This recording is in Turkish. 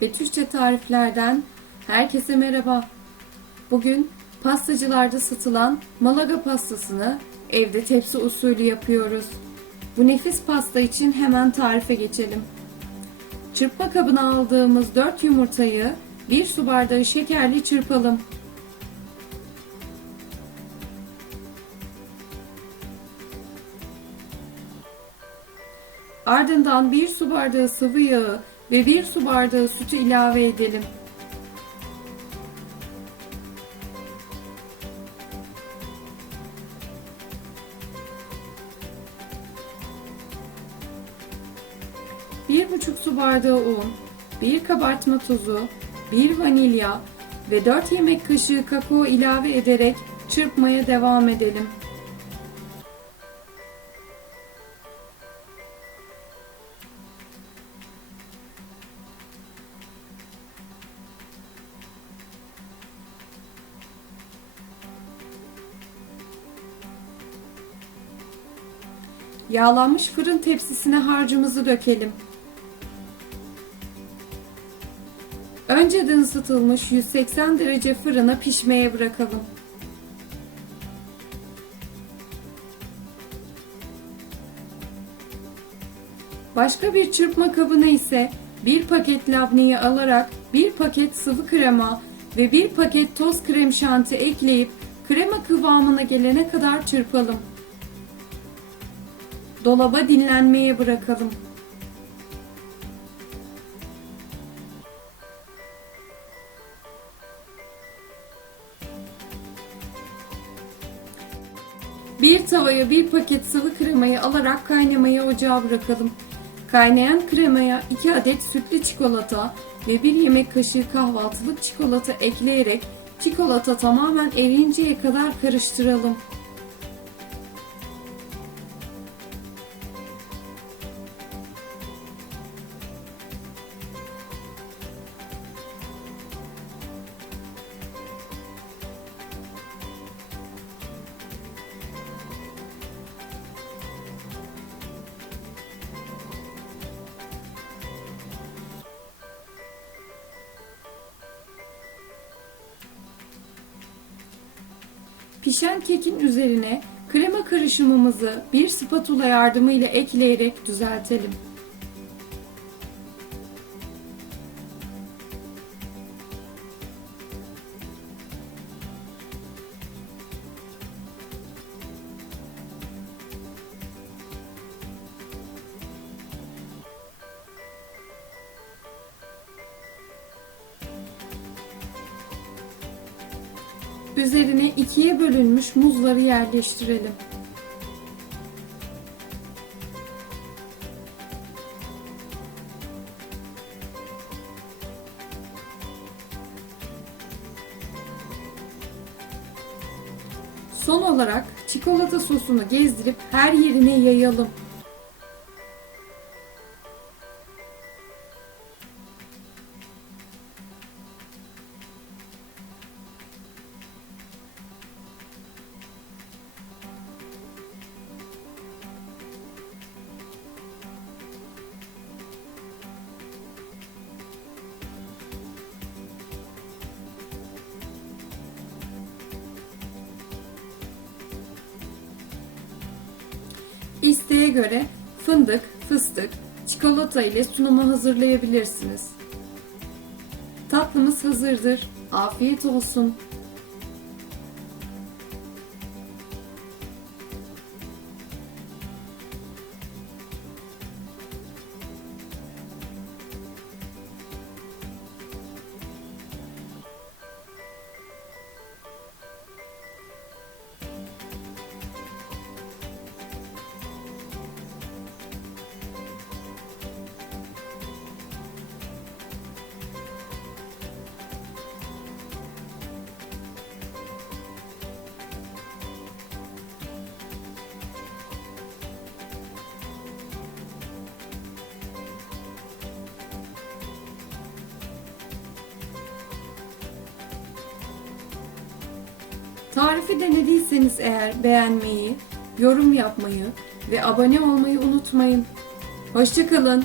Betüşçe tariflerden herkese merhaba. Bugün pastacılarda satılan Malaga pastasını evde tepsi usulü yapıyoruz. Bu nefis pasta için hemen tarife geçelim. Çırpma kabına aldığımız 4 yumurtayı 1 su bardağı şekerli çırpalım. Ardından 1 su bardağı sıvı yağı ve 1 su bardağı sütü ilave edelim. Bir buçuk su bardağı un, bir kabartma tozu, bir vanilya ve 4 yemek kaşığı kakao ilave ederek çırpmaya devam edelim. Yağlanmış fırın tepsisine harcımızı dökelim. Önceden ısıtılmış 180 derece fırına pişmeye bırakalım. Başka bir çırpma kabına ise bir paket labneyi alarak bir paket sıvı krema ve bir paket toz krem şanti ekleyip krema kıvamına gelene kadar çırpalım. Dolaba dinlenmeye bırakalım. Bir tavaya bir paket sıvı kremayı alarak kaynamaya ocağa bırakalım. Kaynayan kremaya 2 adet sütlü çikolata ve 1 yemek kaşığı kahvaltılık çikolata ekleyerek çikolata tamamen eriyinceye kadar karıştıralım. Pişen kekin üzerine krema karışımımızı bir spatula yardımıyla ekleyerek düzeltelim. Üzerine ikiye bölünmüş muzları yerleştirelim. Son olarak çikolata sosunu gezdirip her yerine yayalım. İsteğe göre fındık, fıstık, çikolata ile sunumu hazırlayabilirsiniz. Tatlımız hazırdır. Afiyet olsun. Tarifi denediyseniz eğer beğenmeyi, yorum yapmayı ve abone olmayı unutmayın. Hoşçakalın.